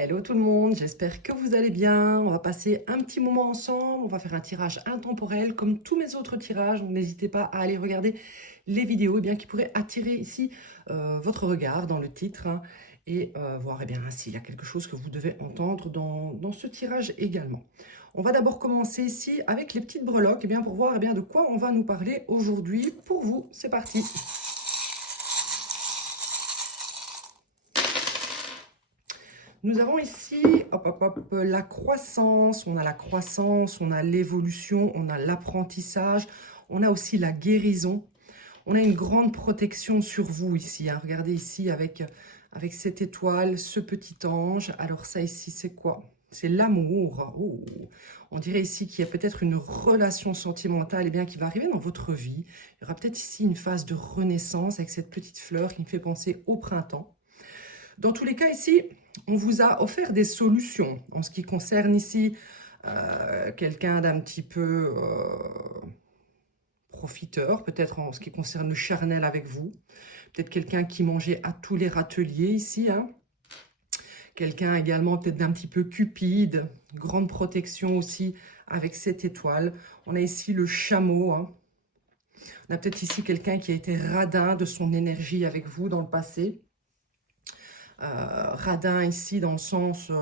Hello tout le monde, j'espère que vous allez bien. On va passer un petit moment ensemble. On va faire un tirage intemporel comme tous mes autres tirages. Donc n'hésitez pas à aller regarder les vidéos qui pourraient attirer ici votre regard dans le titre et voir s'il y a quelque chose que vous devez entendre dans ce tirage également. On va d'abord commencer ici avec les petites breloques pour voir de quoi on va nous parler aujourd'hui. Pour vous, c'est parti. Nous avons ici la croissance, on a l'évolution, on a l'apprentissage, on a aussi la guérison. On a une grande protection sur vous ici. Regardez ici avec cette étoile, ce petit ange. Alors ça ici, c'est quoi? C'est l'amour. Oh. On dirait ici qu'il y a peut-être une relation sentimentale qui va arriver dans votre vie. Il y aura peut-être ici une phase de renaissance avec cette petite fleur qui me fait penser au printemps. Dans tous les cas ici, on vous a offert des solutions en ce qui concerne ici quelqu'un d'un petit peu profiteur, peut-être en ce qui concerne le charnel avec vous. Peut-être quelqu'un qui mangeait à tous les râteliers ici. Quelqu'un également peut-être d'un petit peu cupide, grande protection aussi avec cette étoile. On a ici le chameau. On a peut-être ici quelqu'un qui a été radin de son énergie avec vous dans le passé. Radin ici dans le sens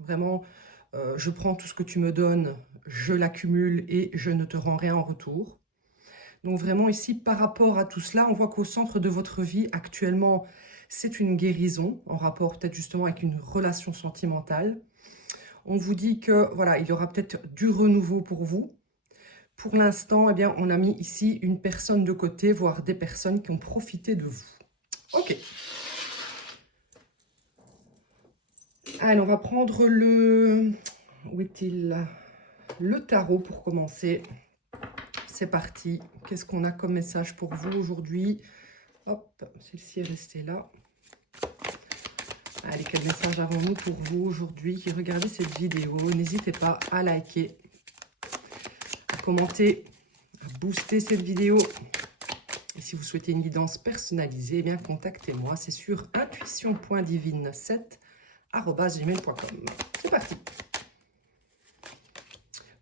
vraiment je prends tout ce que tu me donnes, je l'accumule et je ne te rends rien en retour. Donc vraiment ici par rapport à tout cela, on voit qu'au centre de votre vie actuellement c'est une guérison en rapport peut-être justement avec une relation sentimentale. On vous dit que voilà, il y aura peut-être du renouveau pour vous. Pour l'instant, on a mis ici une personne de côté, voire des personnes qui ont profité de vous. Ok. Allez, on va prendre le... Où est-il? Le tarot pour commencer. C'est parti. Qu'est-ce qu'on a comme message pour vous aujourd'hui? Hop, celle-ci est restée là. Allez, quel message avons-nous pour vous aujourd'hui qui regardez cette vidéo? N'hésitez pas à liker, à commenter, à booster cette vidéo. Et si vous souhaitez une guidance personnalisée, contactez-moi. C'est sur intuition.divine7@gmail.com. C'est parti.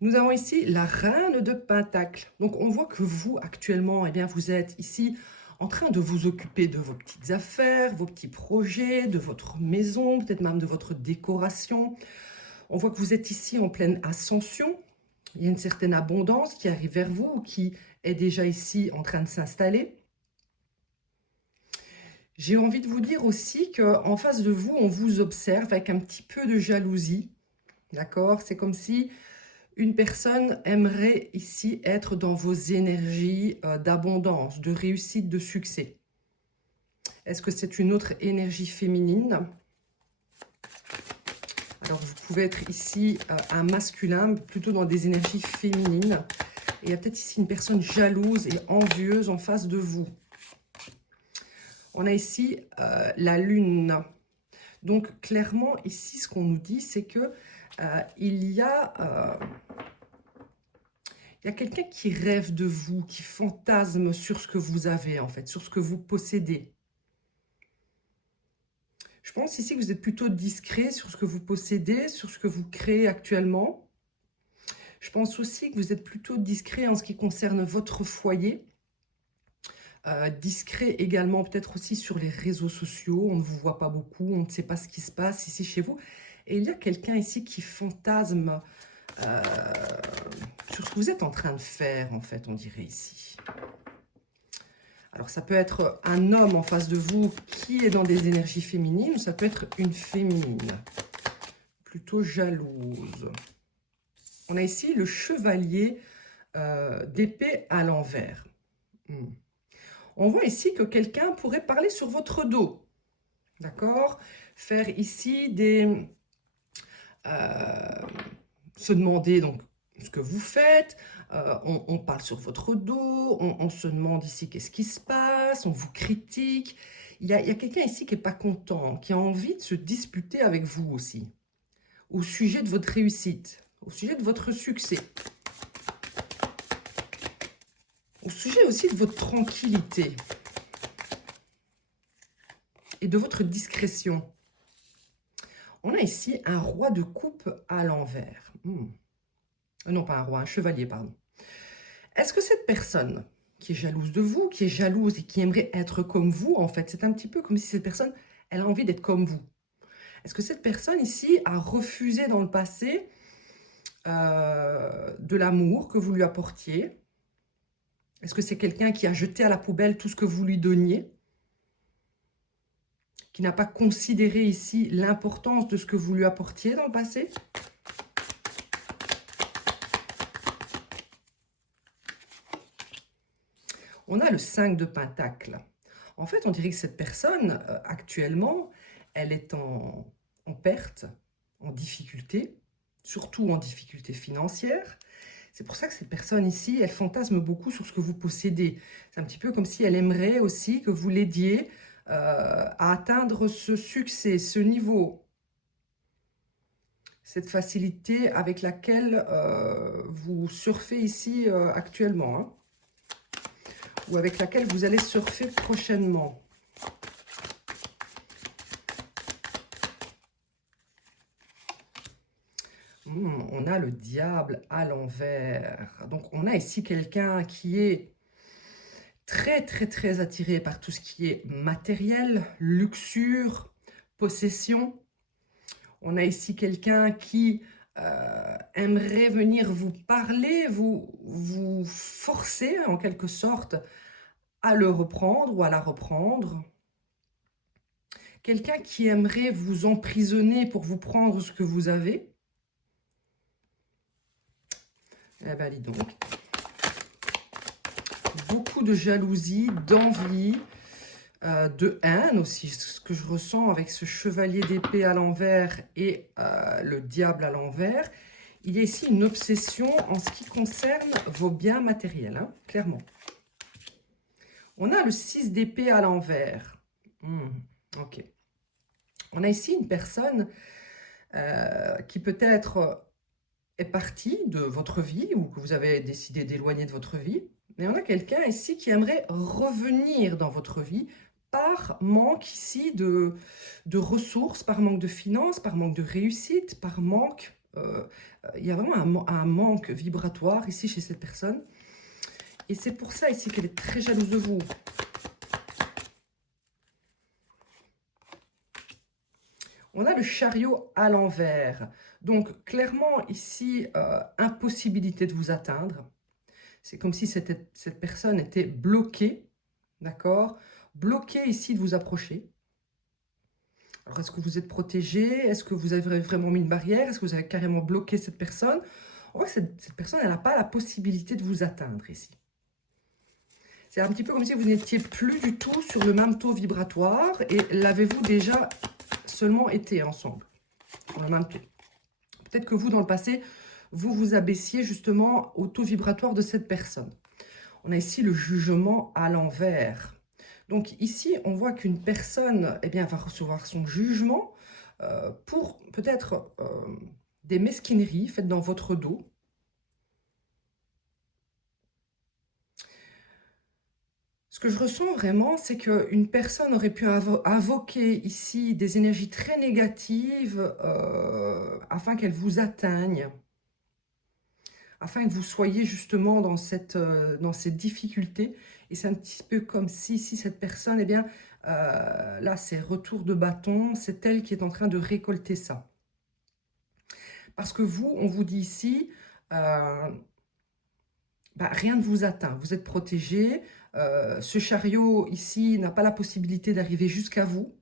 Nous avons ici la reine de Pentacle. Donc, on voit que vous, actuellement, vous êtes ici en train de vous occuper de vos petites affaires, vos petits projets, de votre maison, peut-être même de votre décoration. On voit que vous êtes ici en pleine ascension. Il y a une certaine abondance qui arrive vers vous ou qui est déjà ici en train de s'installer. J'ai envie de vous dire aussi qu'en face de vous, on vous observe avec un petit peu de jalousie. D'accord? C'est comme si une personne aimerait ici être dans vos énergies d'abondance, de réussite, de succès. Est-ce que c'est une autre énergie féminine? Alors, vous pouvez être ici un masculin, plutôt dans des énergies féminines. Et il y a peut-être ici une personne jalouse et envieuse en face de vous. On a ici la lune. Donc, clairement, ici, ce qu'on nous dit, c'est que il y a quelqu'un qui rêve de vous, qui fantasme sur ce que vous avez, en fait, sur ce que vous possédez. Je pense ici que vous êtes plutôt discret sur ce que vous possédez, sur ce que vous créez actuellement. Je pense aussi que vous êtes plutôt discret en ce qui concerne votre foyer. Discret également peut-être aussi sur les réseaux sociaux. On ne vous voit pas beaucoup, on ne sait pas ce qui se passe ici chez vous. Et il y a quelqu'un ici qui fantasme sur ce que vous êtes en train de faire, en fait, on dirait ici. Alors, ça peut être un homme en face de vous qui est dans des énergies féminines, ou ça peut être une féminine, plutôt jalouse. On a ici le chevalier d'épée à l'envers. On voit ici que quelqu'un pourrait parler sur votre dos. D'accord? Faire ici des... se demander donc ce que vous faites, on parle sur votre dos, on se demande ici qu'est-ce qui se passe, on vous critique. Il y a quelqu'un ici qui n'est pas content, qui a envie de se disputer avec vous aussi, au sujet de votre réussite, au sujet de votre succès, au sujet aussi de votre tranquillité et de votre discrétion. On a ici un roi de coupe à l'envers. Non, pas un roi, un chevalier, pardon. Est-ce que cette personne qui est jalouse de vous, qui est jalouse et qui aimerait être comme vous, en fait, c'est un petit peu comme si cette personne, elle a envie d'être comme vous. Est-ce que cette personne ici a refusé dans le passé de l'amour que vous lui apportiez? Est-ce que c'est quelqu'un qui a jeté à la poubelle tout ce que vous lui donniez? Qui n'a pas considéré ici l'importance de ce que vous lui apportiez dans le passé? On a le 5 de Pentacle. En fait, on dirait que cette personne, actuellement, elle est en perte, en difficulté, surtout en difficulté financière. C'est pour ça que cette personne ici, elle fantasme beaucoup sur ce que vous possédez. C'est un petit peu comme si elle aimerait aussi que vous l'aidiez à atteindre ce succès, ce niveau, cette facilité avec laquelle vous surfez ici actuellement, hein, ou avec laquelle vous allez surfer prochainement. On a le diable à l'envers. Donc, on a ici quelqu'un qui est très, très, très attiré par tout ce qui est matériel, luxure, possession. On a ici quelqu'un qui aimerait venir vous parler, vous forcer en quelque sorte à le reprendre ou à la reprendre. Quelqu'un qui aimerait vous emprisonner pour vous prendre ce que vous avez. Eh bien, dis donc. Beaucoup de jalousie, d'envie, de haine aussi, ce que je ressens avec ce chevalier d'épée à l'envers et le diable à l'envers. Il y a ici une obsession en ce qui concerne vos biens matériels, hein, clairement. On a le 6 d'épée à l'envers. Ok. On a ici une personne qui peut-être est partie de votre vie ou que vous avez décidé d'éloigner de votre vie. Mais on a quelqu'un ici qui aimerait revenir dans votre vie par manque ici de ressources, par manque de finances, par manque de réussite, par manque... il y a vraiment un manque vibratoire ici chez cette personne. Et c'est pour ça ici qu'elle est très jalouse de vous. On a le chariot à l'envers. Donc, clairement, ici, impossibilité de vous atteindre. C'est comme si cette personne était bloquée, d'accord? Bloquée ici de vous approcher. Alors, est-ce que vous êtes protégé? Est-ce que vous avez vraiment mis une barrière? Est-ce que vous avez carrément bloqué cette personne? On voit que cette personne, elle n'a pas la possibilité de vous atteindre ici. C'est un petit peu comme si vous n'étiez plus du tout sur le même taux vibratoire et l'avez-vous déjà seulement été ensemble, sur le même taux. Peut-être que vous, dans le passé, vous vous abaissiez justement au taux vibratoire de cette personne. On a ici le jugement à l'envers. Donc ici, on voit qu'une personne va recevoir son jugement pour peut-être des mesquineries faites dans votre dos. Ce que je ressens vraiment, c'est qu'une personne aurait pu invoquer ici des énergies très négatives afin qu'elles vous atteignent, afin que vous soyez justement dans cette difficulté. Et c'est un petit peu comme si cette personne, là, c'est retour de bâton, c'est elle qui est en train de récolter ça. Parce que vous, on vous dit ici, rien ne vous atteint, vous êtes protégé. Ce chariot ici n'a pas la possibilité d'arriver jusqu'à vous.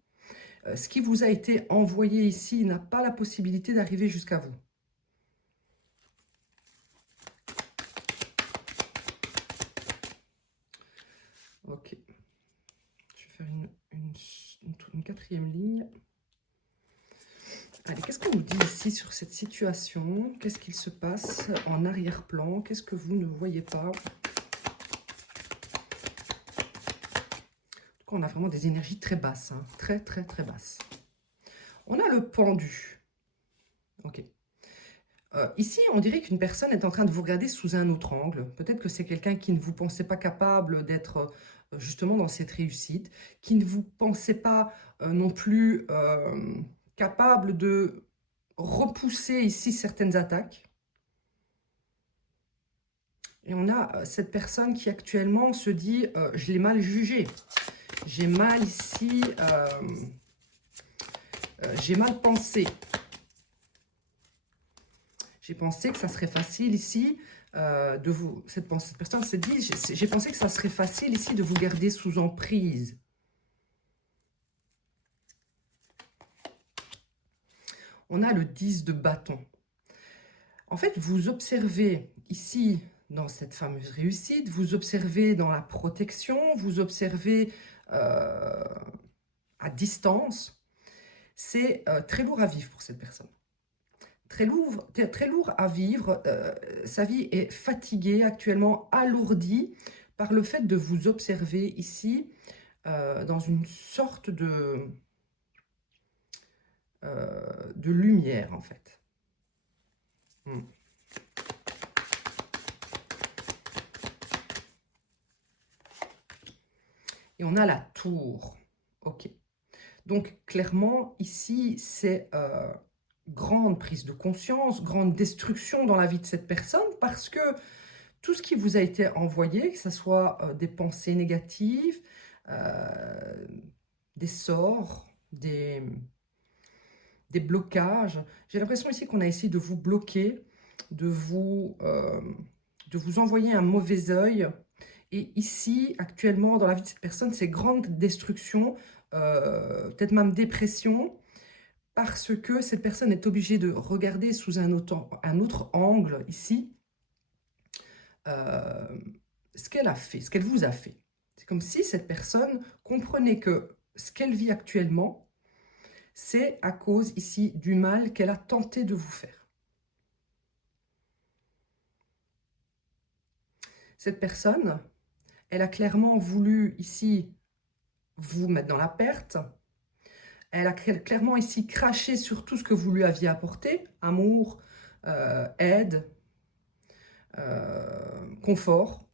Ce qui vous a été envoyé ici n'a pas la possibilité d'arriver jusqu'à vous. Ok. Je vais faire une quatrième ligne. Allez, qu'est-ce qu'on nous dit ici sur cette situation? Qu'est-ce qu'il se passe en arrière-plan? Qu'est-ce que vous ne voyez pas? On a vraiment des énergies très basses, hein, très, très, très basses. On a le pendu. Ok. Ici, on dirait qu'une personne est en train de vous regarder sous un autre angle. Peut-être que c'est quelqu'un qui ne vous pensait pas capable d'être justement dans cette réussite, qui ne vous pensait pas non plus capable de repousser ici certaines attaques. Et on a cette personne qui actuellement se dit je l'ai mal jugé. J'ai mal ici, j'ai mal pensé. J'ai pensé que ça serait facile ici de vous... Cette personne s'est dit, j'ai pensé que ça serait facile ici de vous garder sous emprise. On a le 10 de bâton. En fait, vous observez ici, dans cette fameuse réussite, vous observez dans la protection, vous observez à distance. C'est très lourd à vivre pour cette personne. Très lourd à vivre. Sa vie est fatiguée actuellement, alourdie par le fait de vous observer ici dans une sorte de lumière en fait. Et on a la tour. Ok. Donc clairement ici c'est grande prise de conscience, grande destruction dans la vie de cette personne parce que tout ce qui vous a été envoyé, que ce soit des pensées négatives, des sorts, des blocages. J'ai l'impression ici qu'on a essayé de vous bloquer, de vous envoyer un mauvais œil. Et ici, actuellement, dans la vie de cette personne, c'est grande destruction, peut-être même dépression, parce que cette personne est obligée de regarder sous un autre angle ici ce qu'elle a fait, ce qu'elle vous a fait. C'est comme si cette personne comprenait que ce qu'elle vit actuellement, c'est à cause ici du mal qu'elle a tenté de vous faire. Cette personne, elle a clairement voulu ici vous mettre dans la perte. Elle a clairement ici craché sur tout ce que vous lui aviez apporté, amour, aide, confort.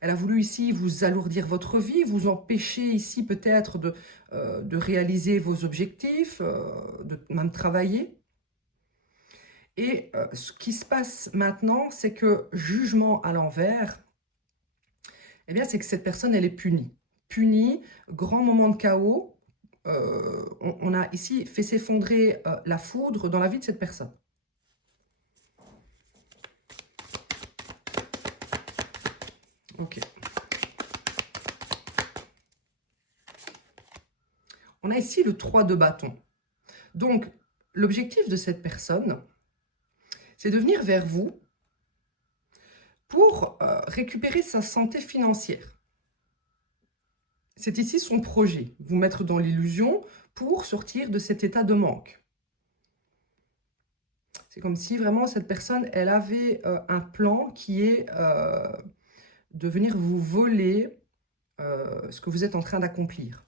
Elle a voulu ici vous alourdir votre vie, vous empêcher ici peut-être de réaliser vos objectifs, de même travailler. Et ce qui se passe maintenant, c'est que jugement à l'envers, eh bien c'est que cette personne, elle est punie. Punie, grand moment de chaos. On a ici fait s'effondrer la foudre dans la vie de cette personne. Ok. On a ici le 3 de bâton. Donc, l'objectif de cette personne, c'est de venir vers vous pour récupérer sa santé financière. C'est ici son projet, vous mettre dans l'illusion pour sortir de cet état de manque. C'est comme si vraiment cette personne, elle avait un plan qui est de venir vous voler ce que vous êtes en train d'accomplir.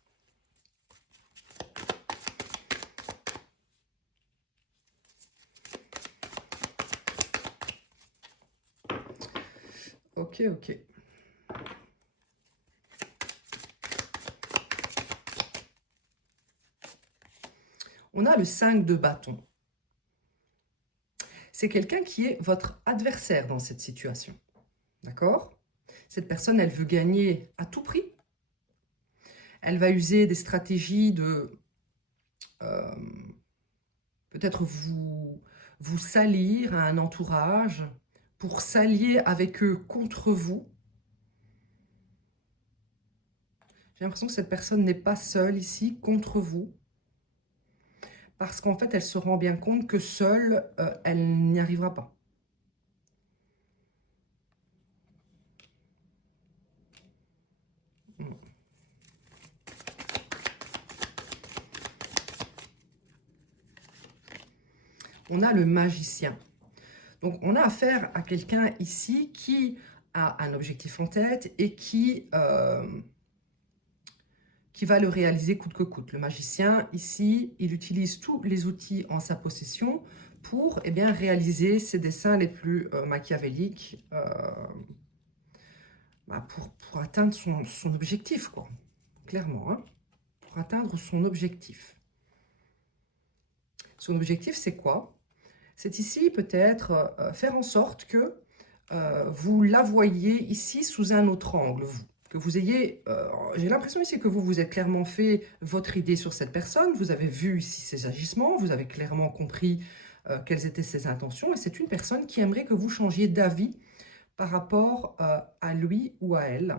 Ok, ok. On a le 5 de bâton. C'est quelqu'un qui est votre adversaire dans cette situation. D'accord? Cette personne, elle veut gagner à tout prix. Elle va user des stratégies de peut-être vous salir à un entourage, pour s'allier avec eux contre vous. J'ai l'impression que cette personne n'est pas seule ici contre vous. Parce qu'en fait, elle se rend bien compte que seule, elle n'y arrivera pas. On a le magicien. Donc, on a affaire à quelqu'un ici qui a un objectif en tête et qui va le réaliser coûte que coûte. Le magicien, ici, il utilise tous les outils en sa possession pour réaliser ses desseins les plus machiavéliques pour atteindre son objectif, quoi. Clairement, hein, pour atteindre son objectif. Son objectif, c'est quoi? C'est ici peut-être faire en sorte que vous la voyez ici sous un autre angle, que vous ayez, j'ai l'impression ici que vous vous êtes clairement fait votre idée sur cette personne, vous avez vu ici ses agissements, vous avez clairement compris quelles étaient ses intentions, et c'est une personne qui aimerait que vous changiez d'avis par rapport à lui ou à elle.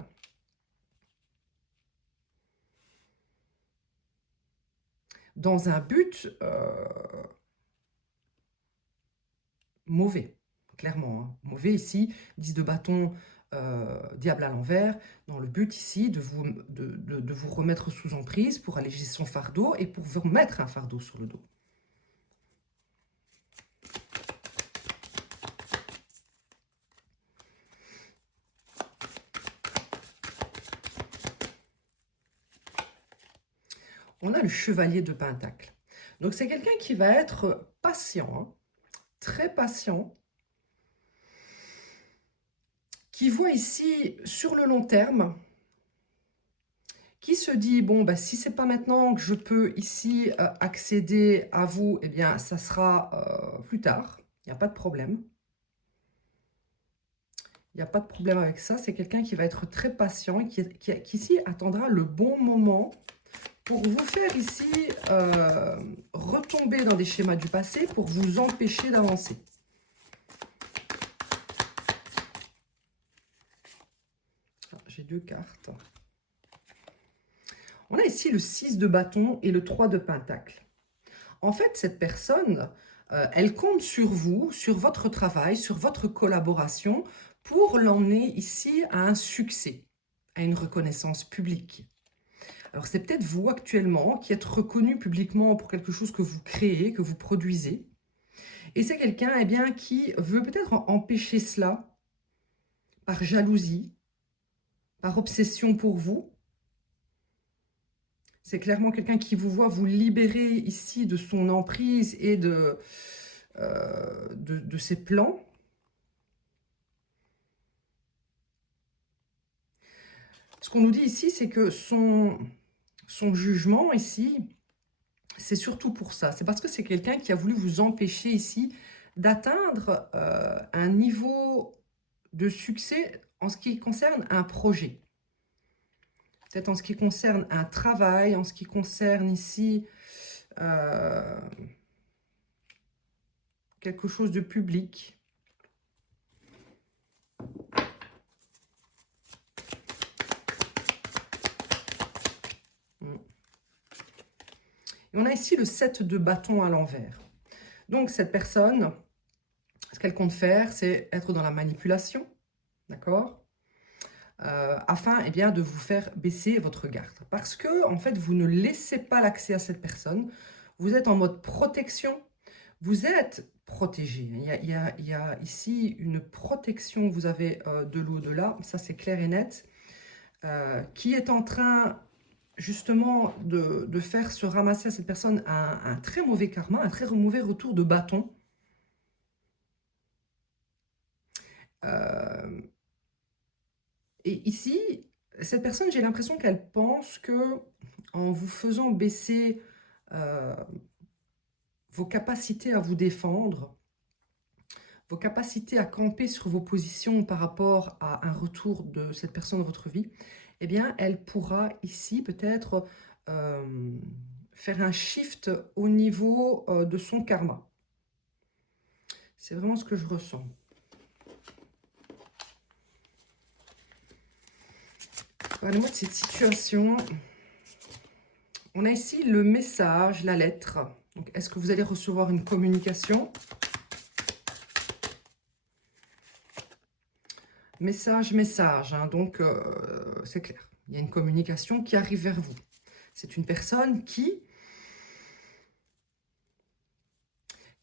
Dans un but mauvais, clairement. Hein. Mauvais ici, 10 de bâton, diable à l'envers, dans le but ici de vous remettre sous emprise pour alléger son fardeau et pour vous remettre un fardeau sur le dos. On a le chevalier de Pentacle. Donc c'est quelqu'un qui va être patient, hein, très patient, qui voit ici sur le long terme, qui se dit, bon, bah, si c'est pas maintenant que je peux ici accéder à vous, eh bien, ça sera plus tard, il n'y a pas de problème. Il n'y a pas de problème avec ça, c'est quelqu'un qui va être très patient et qui ici attendra le bon moment pour vous faire ici retomber dans des schémas du passé pour vous empêcher d'avancer. J'ai 2 cartes. On a ici le 6 de bâton et le 3 de pentacle. En fait, cette personne, elle compte sur vous, sur votre travail, sur votre collaboration pour l'emmener ici à un succès, à une reconnaissance publique. Alors, c'est peut-être vous actuellement qui êtes reconnu publiquement pour quelque chose que vous créez, que vous produisez. Et c'est quelqu'un eh bien, qui veut peut-être empêcher cela par jalousie, par obsession pour vous. C'est clairement quelqu'un qui vous voit vous libérer ici de son emprise et de ses plans. Ce qu'on nous dit ici, c'est que son jugement ici, c'est surtout pour ça. C'est parce que c'est quelqu'un qui a voulu vous empêcher ici d'atteindre un niveau de succès en ce qui concerne un projet. Peut-être en ce qui concerne un travail, en ce qui concerne ici quelque chose de public. Et on a ici le 7 de bâton à l'envers. Donc cette personne, ce qu'elle compte faire, c'est être dans la manipulation, d'accord, afin eh bien, de vous faire baisser votre garde. Parce que, en fait, vous ne laissez pas l'accès à cette personne. Vous êtes en mode protection. Vous êtes protégé. Il y a ici une protection. Vous avez de l'au-delà. Ça, c'est clair et net. Qui est en train, justement, de faire se ramasser à cette personne un très mauvais karma, un très mauvais retour de bâton. Et ici, cette personne, j'ai l'impression qu'elle pense que en vous faisant baisser vos capacités à vous défendre, vos capacités à camper sur vos positions par rapport à un retour de cette personne dans votre vie, eh bien, elle pourra ici peut-être faire un shift au niveau de son karma. C'est vraiment ce que je ressens. Parlez-moi de cette situation. On a ici le message, la lettre. Est-ce que vous allez recevoir une communication? Message, message. Hein, donc, c'est clair. Il y a une communication qui arrive vers vous. C'est une personne qui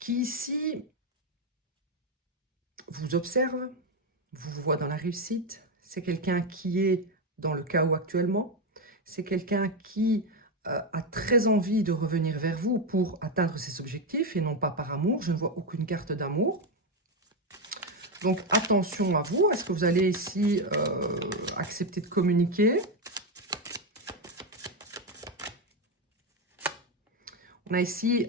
ici vous observe, vous voit dans la réussite. C'est quelqu'un qui est dans le chaos actuellement. C'est quelqu'un qui a très envie de revenir vers vous pour atteindre ses objectifs et non pas par amour. Je ne vois aucune carte d'amour. Donc attention à vous. Est-ce que vous allez ici accepter de communiquer? On a ici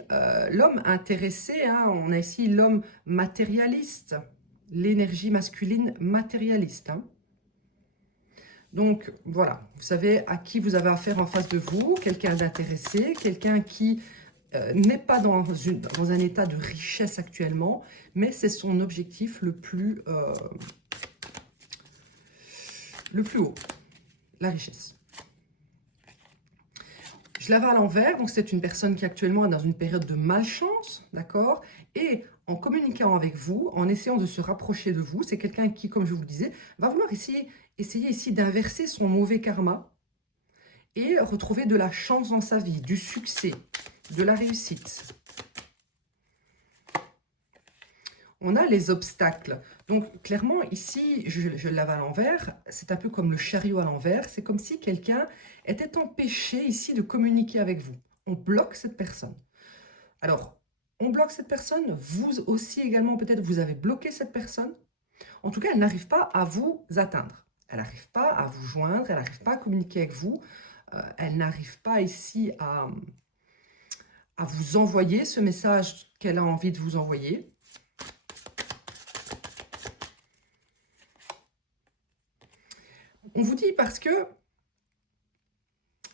l'homme intéressé, hein, on a ici l'homme matérialiste, l'énergie masculine matérialiste. Hein. Donc, voilà, vous savez à qui vous avez affaire en face de vous, quelqu'un d'intéressé, quelqu'un qui n'est pas dans un état de richesse actuellement, mais c'est son objectif le plus haut, la richesse. Je la vais à l'envers, donc c'est une personne qui actuellement est dans une période de malchance, d'accord? Et en communiquant avec vous, en essayant de se rapprocher de vous, c'est quelqu'un qui, comme je vous le disais, va vouloir essayer ici d'inverser son mauvais karma et retrouver de la chance dans sa vie, du succès, de la réussite. On a les obstacles. Donc, clairement, ici, je l'avais à l'envers. C'est un peu comme le chariot à l'envers. C'est comme si quelqu'un était empêché ici de communiquer avec vous. On bloque cette personne. Alors, on bloque cette personne. Vous aussi également, peut-être, vous avez bloqué cette personne. En tout cas, elle n'arrive pas à vous atteindre. Elle n'arrive pas à vous joindre. Elle n'arrive pas à communiquer avec vous. Elle n'arrive pas ici à vous envoyer ce message qu'elle a envie de vous envoyer. On vous dit parce que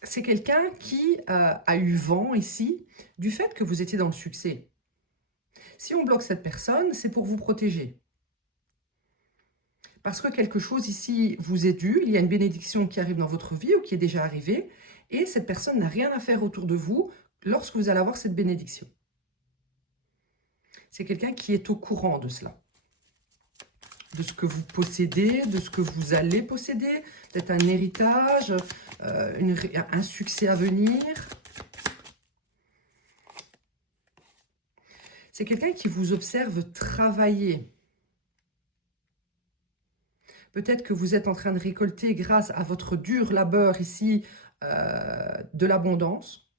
c'est quelqu'un qui a eu vent ici du fait que vous étiez dans le succès. Si on bloque cette personne, c'est pour vous protéger. Parce que quelque chose ici vous est dû, il y a une bénédiction qui arrive dans votre vie ou qui est déjà arrivée, et cette personne n'a rien à faire autour de vous lorsque vous allez avoir cette bénédiction. C'est quelqu'un qui est au courant de cela. De ce que vous possédez, de ce que vous allez posséder, peut-être un héritage, un succès à venir. C'est quelqu'un qui vous observe travailler. Peut-être que vous êtes en train de récolter grâce à votre dur labeur ici de l'abondance.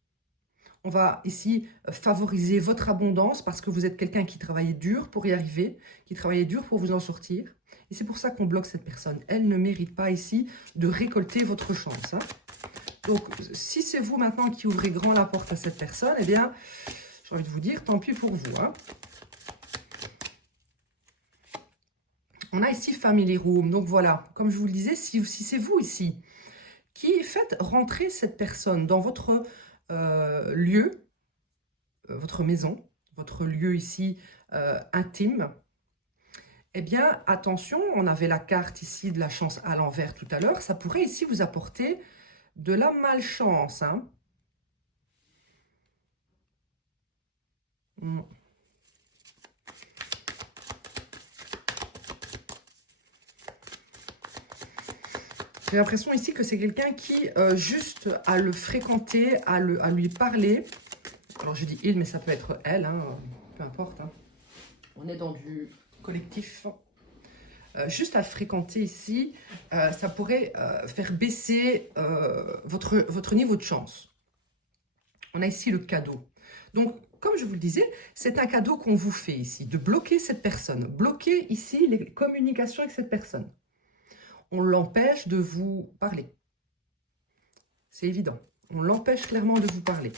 On va ici favoriser votre abondance parce que vous êtes quelqu'un qui travaillait dur pour y arriver, qui travaillait dur pour vous en sortir. Et c'est pour ça qu'on bloque cette personne. Elle ne mérite pas ici de récolter votre chance. Hein. Donc, si c'est vous maintenant qui ouvrez grand la porte à cette personne, eh bien, j'ai envie de vous dire, tant pis pour vous. Hein. On a ici Family Room. Donc voilà, comme je vous le disais, si c'est vous ici qui faites rentrer cette personne dans votre lieu, votre maison, votre lieu ici intime, eh bien, attention, on avait la carte ici de la chance à l'envers tout à l'heure, ça pourrait ici vous apporter de la malchance. Hein. J'ai l'impression ici que c'est quelqu'un qui, juste à le fréquenter, à lui parler. Alors, je dis il, mais ça peut être elle, hein, peu importe. Hein. On est dans du collectif. Juste à le fréquenter ici, ça pourrait faire baisser votre niveau de chance. On a ici le cadeau. Donc, comme je vous le disais, c'est un cadeau qu'on vous fait ici, de bloquer cette personne. Bloquer ici les communications avec cette personne. On l'empêche de vous parler. C'est évident. On l'empêche clairement de vous parler.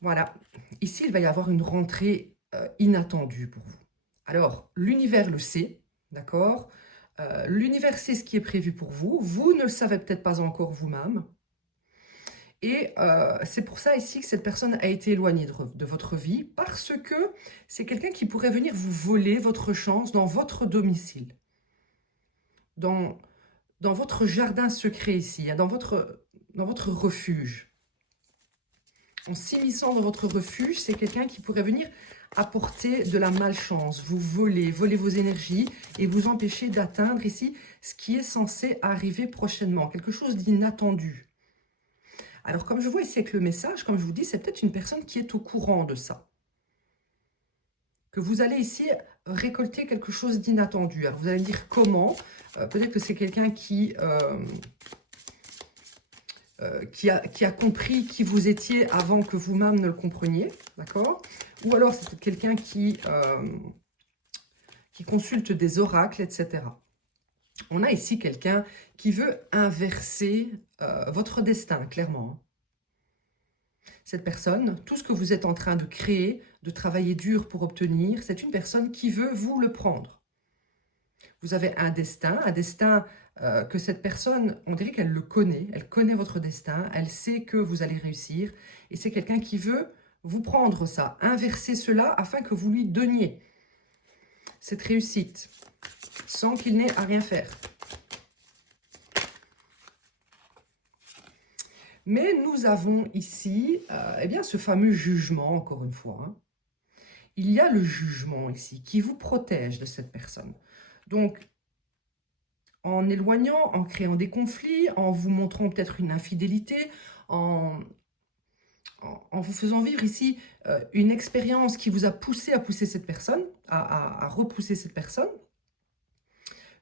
Voilà. Ici, il va y avoir une rentrée inattendue pour vous. Alors, l'univers le sait, d'accord? L'univers sait ce qui est prévu pour vous. Vous ne le savez peut-être pas encore vous-même. Et c'est pour ça ici que cette personne a été éloignée de votre vie, parce que c'est quelqu'un qui pourrait venir vous voler votre chance dans votre domicile, dans votre jardin secret ici, dans votre refuge. En s'immisçant dans votre refuge, c'est quelqu'un qui pourrait venir apporter de la malchance, vous voler vos énergies et vous empêcher d'atteindre ici ce qui est censé arriver prochainement, quelque chose d'inattendu. Alors, comme je vois ici avec le message, comme je vous dis, c'est peut-être une personne qui est au courant de ça. Que vous allez ici récolter quelque chose d'inattendu. Alors, vous allez me dire comment. Peut-être que c'est quelqu'un qui a compris qui vous étiez avant que vous-même ne le compreniez. D'accord? Ou alors, c'est peut-être quelqu'un qui consulte des oracles, etc. On a ici quelqu'un qui veut inverser votre destin, clairement. Cette personne, tout ce que vous êtes en train de créer, de travailler dur pour obtenir, c'est une personne qui veut vous le prendre. Vous avez un destin que cette personne, on dirait qu'elle le connaît, elle connaît votre destin, elle sait que vous allez réussir, et c'est quelqu'un qui veut vous prendre ça, inverser cela afin que vous lui donniez cette réussite, sans qu'il n'ait à rien faire. Mais nous avons ici eh bien, ce fameux jugement, encore une fois. Hein. Il y a le jugement ici qui vous protège de cette personne. Donc, en éloignant, en créant des conflits, en vous montrant peut-être une infidélité, en vous faisant vivre ici une expérience qui vous a poussé à pousser cette personne, à repousser cette personne,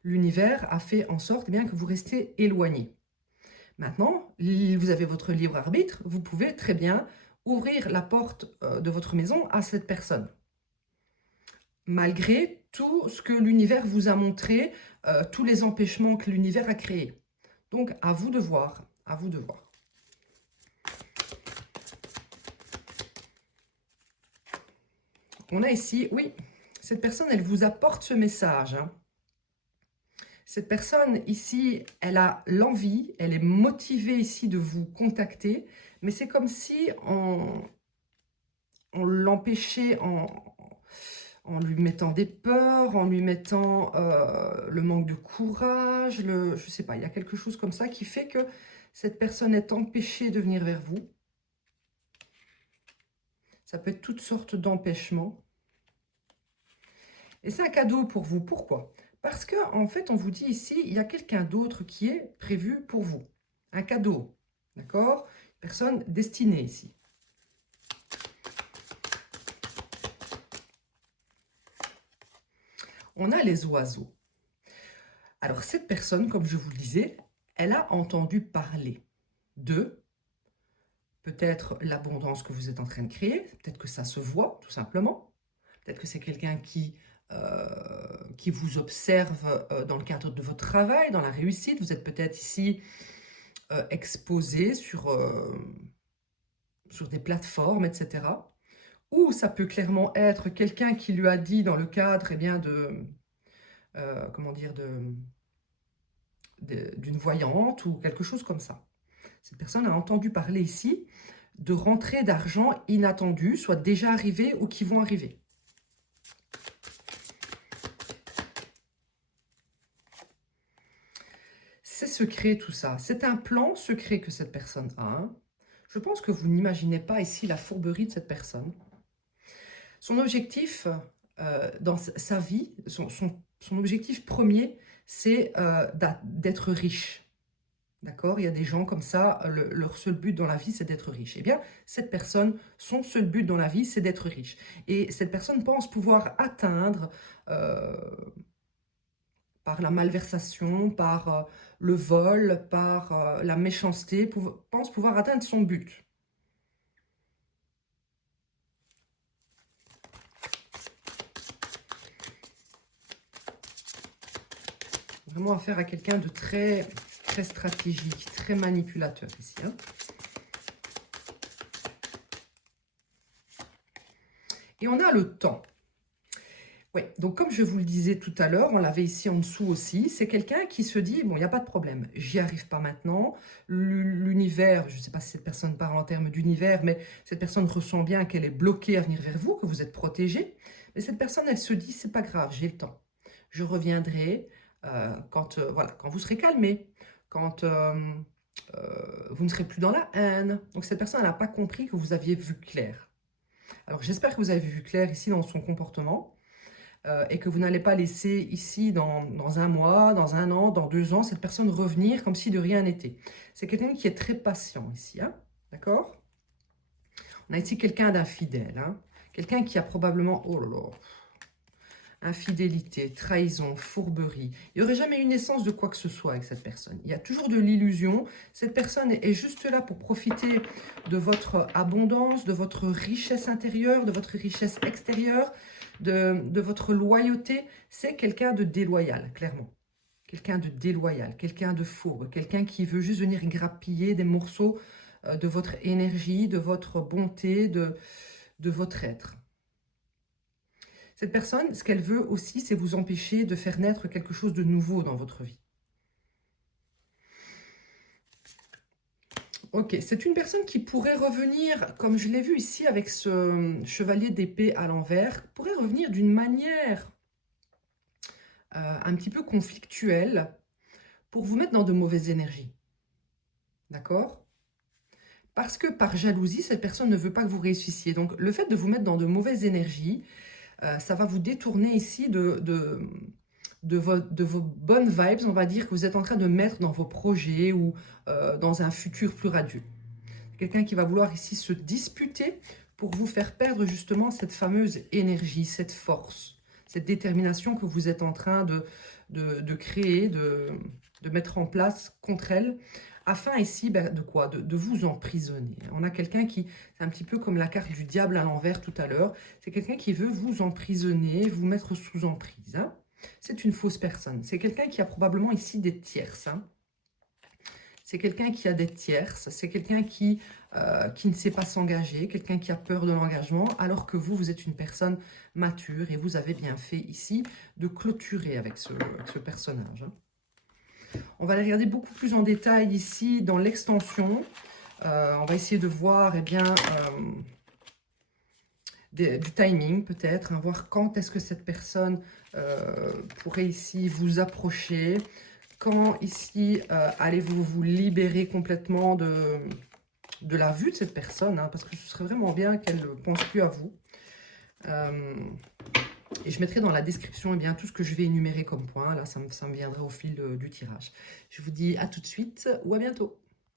l'univers a fait en sorte eh bien, que vous restez éloigné. Maintenant, vous avez votre libre arbitre, vous pouvez très bien ouvrir la porte de votre maison à cette personne. Malgré tout ce que l'univers vous a montré, tous les empêchements que l'univers a créés. Donc, à vous de voir, à vous de voir. On a ici, oui, cette personne, elle vous apporte ce message. Hein. Cette personne ici, elle a l'envie, elle est motivée ici de vous contacter, mais c'est comme si on l'empêchait en lui mettant des peurs, en lui mettant le manque de courage, je ne sais pas, il y a quelque chose comme ça qui fait que cette personne est empêchée de venir vers vous. Ça peut être toutes sortes d'empêchements. Et c'est un cadeau pour vous. Pourquoi ? Parce qu'en fait, on vous dit ici, il y a quelqu'un d'autre qui est prévu pour vous. Un cadeau, d'accord ? Personne destinée ici. On a les oiseaux. Alors, cette personne, comme je vous le disais, elle a entendu parler de peut-être l'abondance que vous êtes en train de créer. Peut-être que ça se voit, tout simplement. Peut-être que c'est quelqu'un qui vous observe dans le cadre de votre travail, dans la réussite. Vous êtes peut-être ici exposé sur des plateformes, etc. Ou ça peut clairement être quelqu'un qui lui a dit dans le cadre eh bien, d'une voyante ou quelque chose comme ça. Cette personne a entendu parler ici de rentrées d'argent inattendues, soit déjà arrivées ou qui vont arriver. C'est secret tout ça. C'est un plan secret que cette personne a. Hein. Je pense que vous n'imaginez pas ici la fourberie de cette personne. Son objectif dans sa vie, son objectif premier, c'est d'être riche. D'accord ? Il y a des gens comme ça, leur seul but dans la vie, c'est d'être riche. Eh bien, cette personne, son seul but dans la vie, c'est d'être riche. Et cette personne pense pouvoir atteindre, par la malversation, par le vol, par la méchanceté, pense pouvoir atteindre son but. Vraiment affaire à quelqu'un de très, très stratégique, très manipulateur ici. Hein. Et on a le temps. Oui, donc comme je vous le disais tout à l'heure, on l'avait ici en dessous aussi, c'est quelqu'un qui se dit, bon, il n'y a pas de problème, j'y arrive pas maintenant, l'univers, je ne sais pas si cette personne parle en termes d'univers, mais cette personne ressent bien qu'elle est bloquée à venir vers vous, que vous êtes protégé, mais cette personne, elle se dit, c'est pas grave, j'ai le temps, je reviendrai quand vous serez calmé, quand vous ne serez plus dans la haine. Donc cette personne, elle n'a pas compris que vous aviez vu clair. Alors j'espère que vous avez vu clair ici dans son comportement. Et que vous n'allez pas laisser ici dans un mois, dans un an, dans 2 ans, cette personne revenir comme si de rien n'était. C'est quelqu'un qui est très patient ici, hein, d'accord ? On a ici quelqu'un d'infidèle, hein, quelqu'un qui a probablement, oh là là, infidélité, trahison, fourberie. Il n'y aurait jamais eu naissance de quoi que ce soit avec cette personne. Il y a toujours de l'illusion. Cette personne est juste là pour profiter de votre abondance, de votre richesse intérieure, de votre richesse extérieure, de votre loyauté. C'est quelqu'un de déloyal, clairement. quelqu'un de déloyal, quelqu'un de fourbe, quelqu'un qui veut juste venir grappiller des morceaux de votre énergie, de votre bonté, de votre être. Cette personne, ce qu'elle veut aussi, c'est vous empêcher de faire naître quelque chose de nouveau dans votre vie. Ok, c'est une personne qui pourrait revenir, comme je l'ai vu ici avec ce chevalier d'épée à l'envers, pourrait revenir d'une manière un petit peu conflictuelle pour vous mettre dans de mauvaises énergies. D'accord? Parce que par jalousie, cette personne ne veut pas que vous réussissiez. Donc le fait de vous mettre dans de mauvaises énergies, ça va vous détourner ici de vos bonnes vibes, on va dire, que vous êtes en train de mettre dans vos projets ou dans un futur plus radieux. Quelqu'un qui va vouloir ici se disputer pour vous faire perdre justement cette fameuse énergie, cette force, cette détermination que vous êtes en train de créer, de mettre en place contre elle, afin ici de quoi? De vous emprisonner. On a quelqu'un qui, c'est un petit peu comme la carte du diable à l'envers tout à l'heure, c'est quelqu'un qui veut vous emprisonner, vous mettre sous emprise. Hein. C'est une fausse personne. C'est quelqu'un qui a probablement ici des tierces. Hein. C'est quelqu'un qui a des tierces, c'est quelqu'un qui ne sait pas s'engager, quelqu'un qui a peur de l'engagement, alors que vous êtes une personne mature et vous avez bien fait ici de clôturer avec ce personnage. Hein. On va aller regarder beaucoup plus en détail ici dans l'extension. On va essayer de voir du timing peut-être, hein, voir quand est-ce que cette personne pourrait ici vous approcher. Quand ici, allez-vous vous libérer complètement de la vue de cette personne, hein, parce que ce serait vraiment bien qu'elle ne pense plus à vous. Et je mettrai dans la description eh bien, tout ce que je vais énumérer comme point. Là, ça me viendra au fil du tirage. Je vous dis à tout de suite ou à bientôt.